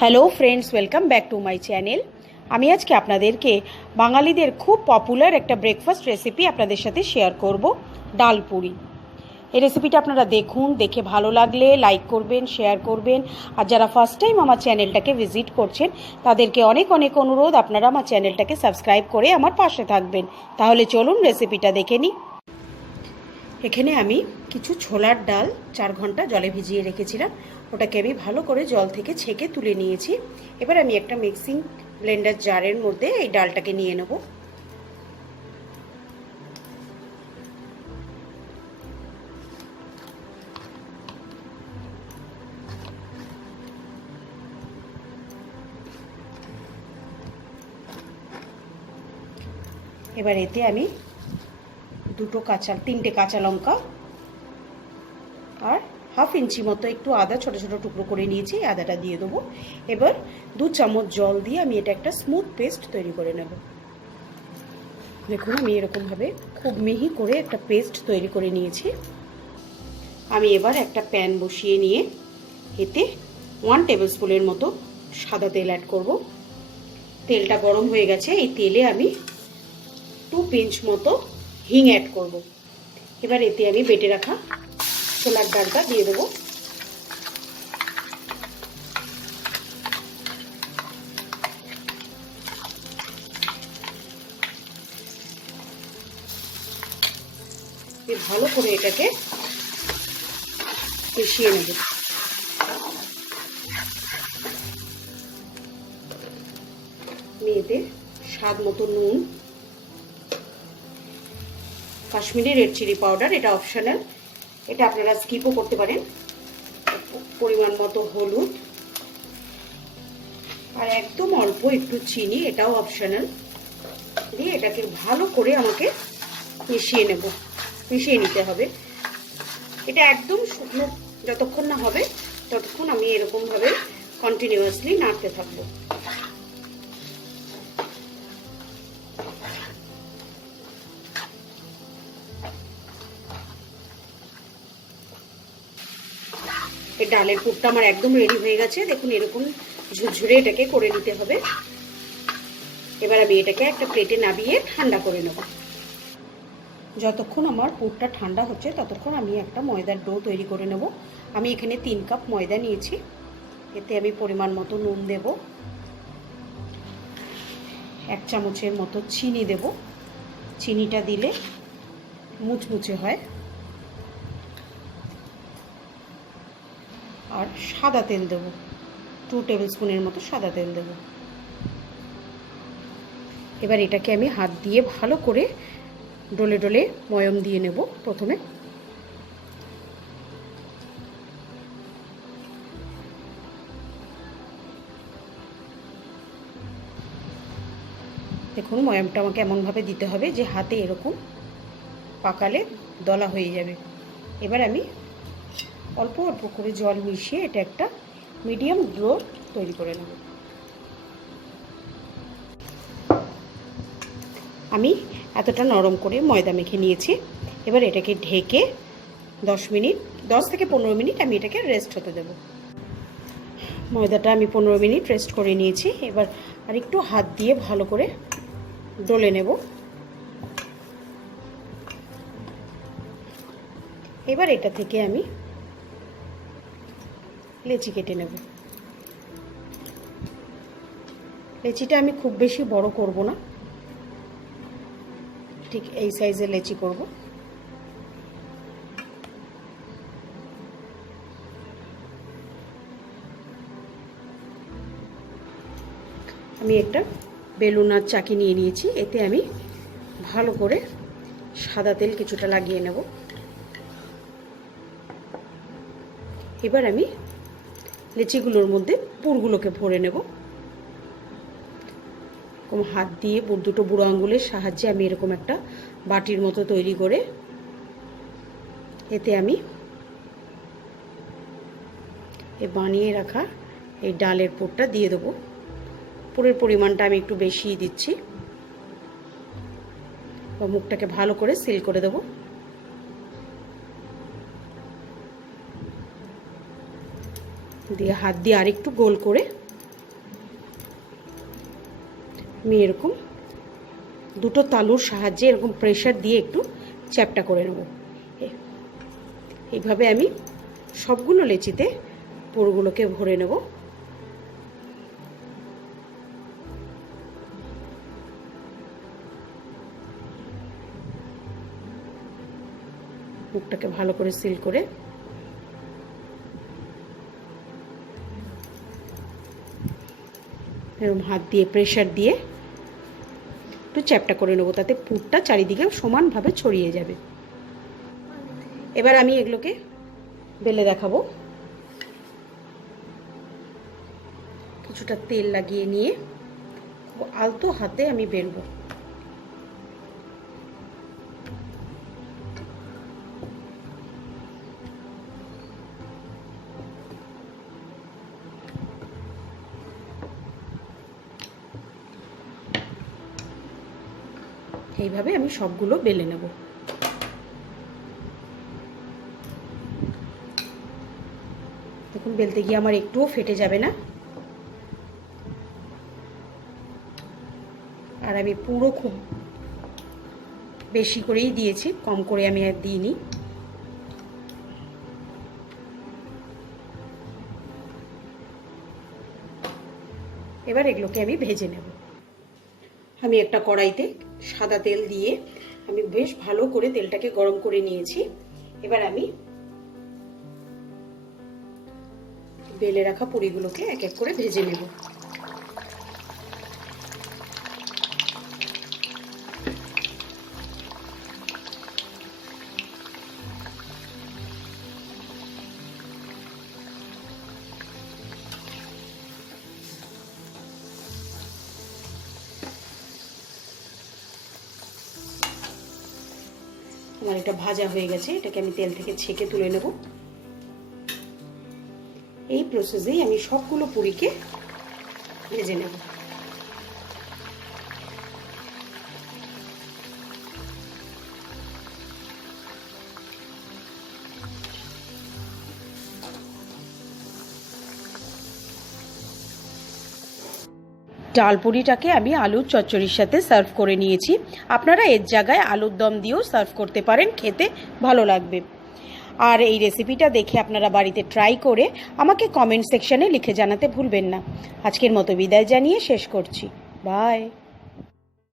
Hello friends, welcome back to my channel. আমি আজকে আপনাদেরকে বাঙালিদের খুব পপুলার একটা ব্রেকফাস্ট রেসিপি আপনাদের সাথে শেয়ার করব, ডাল পুরি। এই রেসিপিটা আপনারা দেখুন, দেখে ভালো লাগলে লাইক করবেন, শেয়ার করবেন। আর যারা ফার্স্ট টাইম আমার চ্যানেলটাকে ভিজিট করছেন তাদেরকে অনেক অনেক অনুরোধ, আপনারা আমার চ্যানেলটাকে সাবস্ক্রাইব করে আমার পাশে থাকবেন। তাহলে চলুন রেসিপিটা দেখে নিই। এখানে আমি কিছু ছোলার ডাল 4 ঘন্টা জলে ভিজিয়ে রেখেছিলাম, ওটাকে আমি ভালো করে জল থেকে ছেঁকে তুলে নিয়েছি। এবার আমি একটা মিক্সিং ব্লেন্ডার জারের মধ্যে এই ডালটাকে নিয়ে নেব। এবার এতে আমি তিনটে কাঁচা লঙ্কা আর হাফ ইঞ্চি মতো একটু আদা ছোট ছোট টুকরো করে নিয়েছি, আদাটা দিয়ে দেবো। এবার 2 চামচ জল দিয়ে আমি এটা একটা স্মুথ পেস্ট তৈরি করে নেব। দেখুন, আমি এরকমভাবে খুব মিহি করে একটা পেস্ট তৈরি করে নিয়েছি। আমি এবার একটা প্যান বসিয়ে নিয়ে এতে 1 টেবিল স্পুনের মতো সাদা তেল অ্যাড করব। তেলটা গরম হয়ে গেছে, এই তেলে আমি 2 পিঞ্চ মতো হিং অ্যাড করব। এবার এতে আমি বেটে রাখা ছোলার ডালটা দিয়ে দেবো। ভালো করে এটাকে মিশিয়ে নেব। এতে স্বাদ মতো নুন, কাশ্মীরি রেড চিলি পাউডার, এটা অপশনাল, এটা আপনারা স্কিপও করতে পারেন। পরিমাণ মতো হলুদ আর একদম অল্প একটু চিনি, এটাও অপশনাল, দিয়ে এটাকে ভালো করে আমাকে মিশিয়ে নিতে হবে। এটা একদম শুকনো যতক্ষণ না হবে ততক্ষণ আমি এরকমভাবে কন্টিনিউয়াসলি নাড়তে থাকবো। এই ডালের পুরটা আমার একদম রেডি হয়ে গেছে। দেখুন, এরকম ঝুরঝুরে এটাকে করে নিতে হবে। এবার আমি এটাকে একটা প্লেটে নামিয়ে ঠান্ডা করে নেব। যতক্ষণ আমার পুরটা ঠান্ডা হচ্ছে ততক্ষণ আমি একটা ময়দার ডো তৈরি করে নেব। আমি এখানে 3 কাপ ময়দা নিয়েছি। এতে আমি পরিমাণ মতো নুন দেব, 1 চামচের মতো চিনি দেব। চিনিটা দিলে মুচমুচে হয়। আর সাদা তেল দেব, 2 টেবিল স্পুনের মতো সাদা তেল দেব। এবার এটাকে আমি হাত দিয়ে ভালো করে ডলে ডলে ময়ম দিয়ে নেব। প্রথমে দেখুন, ময়মটা আমাকে এমনভাবে দিতে হবে যে হাতে এরকম পাকালে দলা হয়ে যাবে। এবার আমি অল্প অল্প করে জল মিশিয়ে এটা একটা মিডিয়াম ডো তৈরি করে নেব। আমি এতটা নরম করে ময়দা মেখে নিয়েছি। এবার এটাকে ঢেকে 10 থেকে 15 মিনিট আমি এটাকে রেস্ট হতে দেব। ময়দাটা আমি 15 মিনিট রেস্ট করে নিয়েছি। এবার আর একটু হাত দিয়ে ভালো করে ডলে নেব। এবার এটা থেকে আমি লেচি কেটে নেব। লেচিটা আমি খুব বেশি বড় করব না, ঠিক এই সাইজের লেচি করব। আমি একটা বেলুন আর চাকি নিয়ে নিয়েছি, এতে আমি ভালো করে সাদা তেল কিছুটা লাগিয়ে নেব। এবার আমি লেচিগুলোর মধ্যে পুরগুলোকে ভরে নেব। এরকম হাত দিয়ে দুটো বুড়ো আঙ্গুলের সাহায্যে আমি এরকম একটা বাটির মতো তৈরি করে এতে আমি বানিয়ে রাখা এই ডালের পুরটা দিয়ে দেবো। পুরের পরিমাণটা আমি একটু বেশিই দিচ্ছি। মুখটাকে ভালো করে সিল করে দেবো। দিয়ে হাত দিয়ে আরেকটু গোল করে আমি এরকম দুটো তালুর সাহায্যে এরকম প্রেসার দিয়ে একটু চ্যাপটা করে নেব। এইভাবে আমি সবগুলো লেচিতে পুরগুলোকে ভরে নেব। মুখটাকে ভালো করে সিল করে এরকম হাত দিয়ে প্রেসার দিয়ে একটু চ্যাপটা করে নেবো, তাতে পুরটা চারিদিকে সমানভাবে ছড়িয়ে যাবে। এবার আমি এগুলোকে বেলে দেখাবো। কিছুটা তেল লাগিয়ে নিয়ে খুব আলতো হাতে আমি বেলবো। এইভাবে আমি সবগুলো বেলে নেব। দেখুন বেলতে গিয়ে আমার একটুও ফেটে যাবে না। আর আমি পুরো খুব বেশি করেই দিয়েছি, কম করে আমি আর দিইনি। এবার এগুলোকে আমি ভেজে নেব। আমি একটা কড়াইতে সাদা তেল দিয়ে আমি বেশ ভালো করে তেলটাকে গরম করে নিয়েছি। এবার আমি বেলে রাখা পুরিগুলোকে এক এক করে ভেজে নেব। আমার এটা ভাজা হয়ে গেছে, এটাকে আমি তেল থেকে ছেঁকে তুলে নেব। এই প্রসেসেই আমি সবগুলো পুরিকে ভেজে নেব। ডালপুরিটাকে আমি আলুর চচ্চড়ির সাথে সার্ভ করে নিয়েছি। আপনারা এর জায়গায় আলুর দম দিয়েও সার্ভ করতে পারেন, খেতে ভালো লাগবে। আর এই রেসিপিটা দেখে আপনারা বাড়িতে ট্রাই করে আমাকে কমেন্ট সেকশনে লিখে জানাতে ভুলবেন না। আজকের মতো বিদায় জানিয়ে শেষ করছি। বাই।